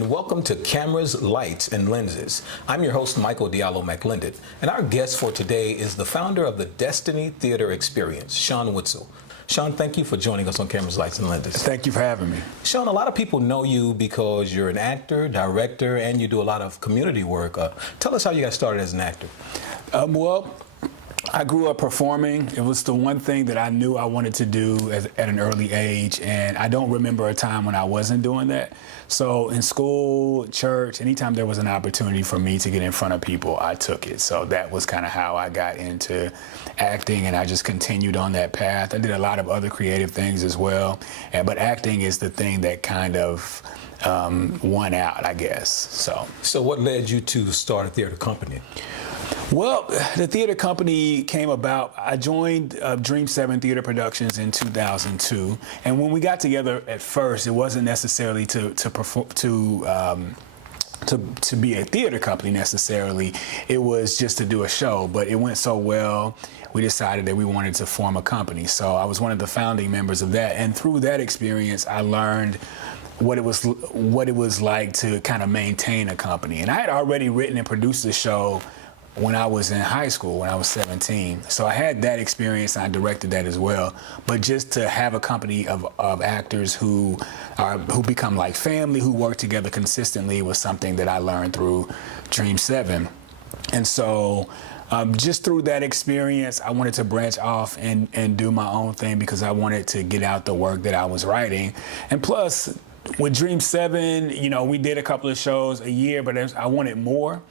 and welcome to Cameras, Lights, and Lenses. I'm your host, Michael Diallo McLendon, and our guest for today is the founder of the Destiny Theater Experience, Shawn Whitsell. Shawn, thank you for joining us on Cameras, Lights, and Lenses. Thank you for having me. Shawn, a lot of people know you because you're an actor, director, and you do a lot of community work. Tell us how you got started as an actor. Well, I grew up performing. It was the one thing that I knew I wanted to do at an early age, and I don't remember a time when I wasn't doing that. So in school, church, anytime there was an opportunity for me to get in front of people, I took it. So that was kind of how I got into acting, and I just continued on that path. I did a lot of other creative things as well, but acting is the thing that kind of won out, I guess. So what led you to start a theater company? Well, the theater company came about. I joined Dream 7 Theater Productions in 2002, and when we got together at first, it wasn't necessarily to be a theater company necessarily. It was just to do a show, but it went so well, we decided that we wanted to form a company. So I was one of the founding members of that, and through that experience, I learned what it was like to kind of maintain a company. And I had already written and produced a show when I was in high school, when I was 17. So I had that experience, and I directed that as well. But just to have a company of actors who become like family, who work together consistently, was something that I learned through Dream 7. And so just through that experience, I wanted to branch off and do my own thing, because I wanted to get out the work that I was writing. And plus, with Dream 7, you know, we did a couple of shows a year, but I wanted more.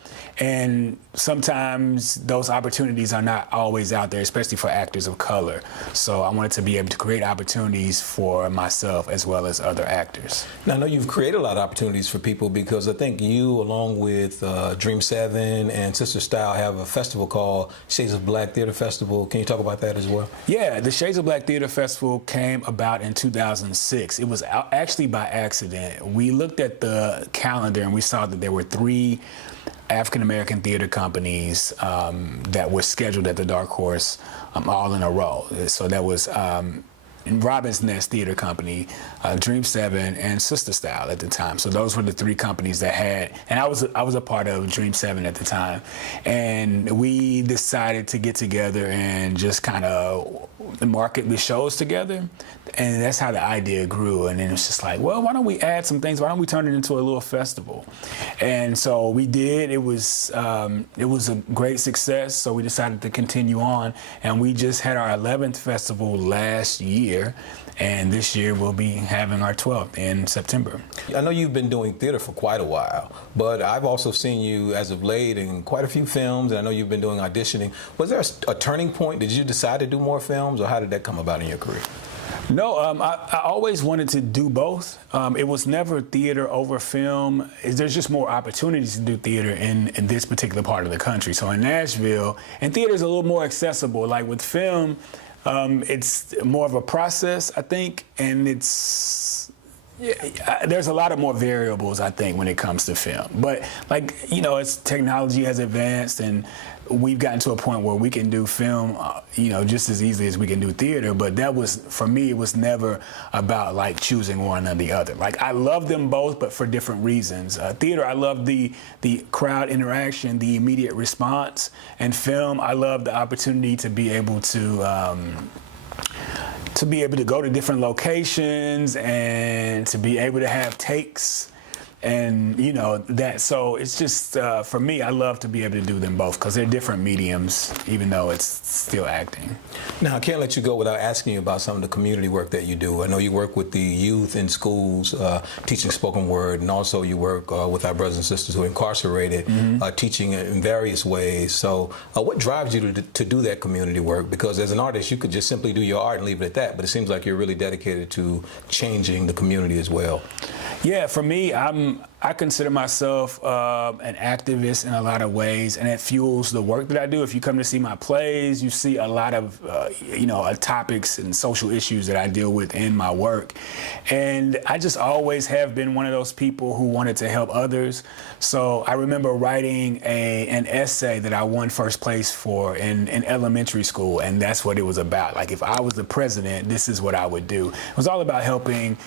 And sometimes those opportunities are not always out there, especially for actors of color. So I wanted to be able to create opportunities for myself as well as other actors. Now, I know you've created a lot of opportunities for people, because I think you, along with Dream 7 and Sister Style, have a festival called Shades of Black Theater Festival. Can you talk about that as well? Yeah, the Shades of Black Theater Festival came about in 2006. It was actually by accident. We looked at the calendar and we saw that there were 3 African-American theater companies that were scheduled at the Dark Horse all in a row. So that was Robin's Nest Theater Company, Dream 7, and Sister Style at the time. So those were the 3 companies that had, and I was a part of Dream 7 at the time. And we decided to get together and just kind of market the shows together. And that's how the idea grew. And then it's just like, well, why don't we add some things? Why don't we turn it into a little festival? And so we did. It was a great success. So we decided to continue on. And we just had our 11th festival last year. And this year we'll be having our 12th in September. I know you've been doing theater for quite a while, but I've also seen you as of late in quite a few films, and I know you've been doing auditioning. Was there a turning point? Did you decide to do more films, or how did that come about in your career? No, I always wanted to do both. It was never theater over film. There's just more opportunities to do theater in this particular part of the country. So in Nashville, and theater is a little more accessible. Like with film, it's more of a process, I think, and there's a lot of more variables, I think, when it comes to film. But, like, you know, as technology has advanced and we've gotten to a point where we can do film, you know, just as easily as we can do theater. But that was, for me, it was never about, like, choosing one or the other. Like, I love them both, but for different reasons. Theater, I love the crowd interaction, the immediate response. And film, I love the opportunity to be able to go to different locations and to be able to have takes, and you know that. So it's just for me, I love to be able to do them both, because they're different mediums, even though it's still acting. Now, I can't let you go without asking you about some of the community work that you do. I know you work with the youth in schools, teaching spoken word, and also you work with our brothers and sisters who are incarcerated, teaching in various ways. So what drives you to do that community work? Because as an artist, you could just simply do your art and leave it at that, but it seems like you're really dedicated to changing the community as well. Yeah, for me, I consider myself an activist in a lot of ways, and it fuels the work that I do. If you come to see my plays, you see a lot of topics and social issues that I deal with in my work. And I just always have been one of those people who wanted to help others. So I remember writing an essay that I won first place for in elementary school, and that's what it was about. Like, if I was the president, this is what I would do. It was all about helping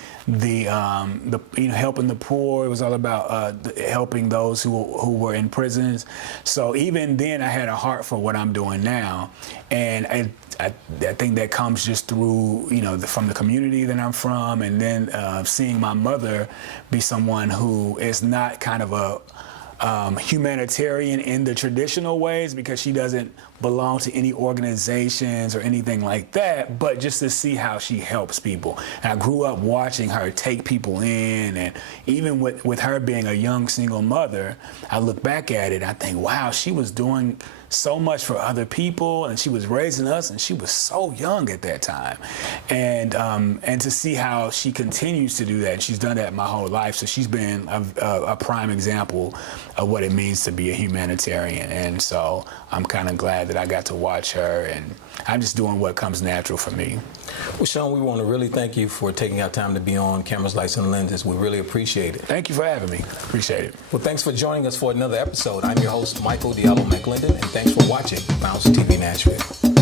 helping the poor. It was all about helping those who were in prisons. So even then, I had a heart for what I'm doing now, and I think that comes just through, from the community that I'm from, and then seeing my mother be someone who is not kind of a humanitarian in the traditional ways, because she doesn't belong to any organizations or anything like that, but just to see how she helps people. And I grew up watching her take people in, and even with her being a young single mother, I look back at it, I think, wow, she was doing so much for other people, and she was raising us, and she was so young at that time. And to see how she continues to do that, and she's done that my whole life. So she's been a prime example of what it means to be a humanitarian. And so I'm kind of glad that I got to watch her, and I'm just doing what comes natural for me. Well, Shawn, we want to really thank you for taking our time to be on Cameras, Lights, and Lenses. We really appreciate it. Thank you for having me. Appreciate it. Well, thanks for joining us for another episode. I'm your host, Michael Diallo McLendon, and thanks for watching Bounce TV Nashville.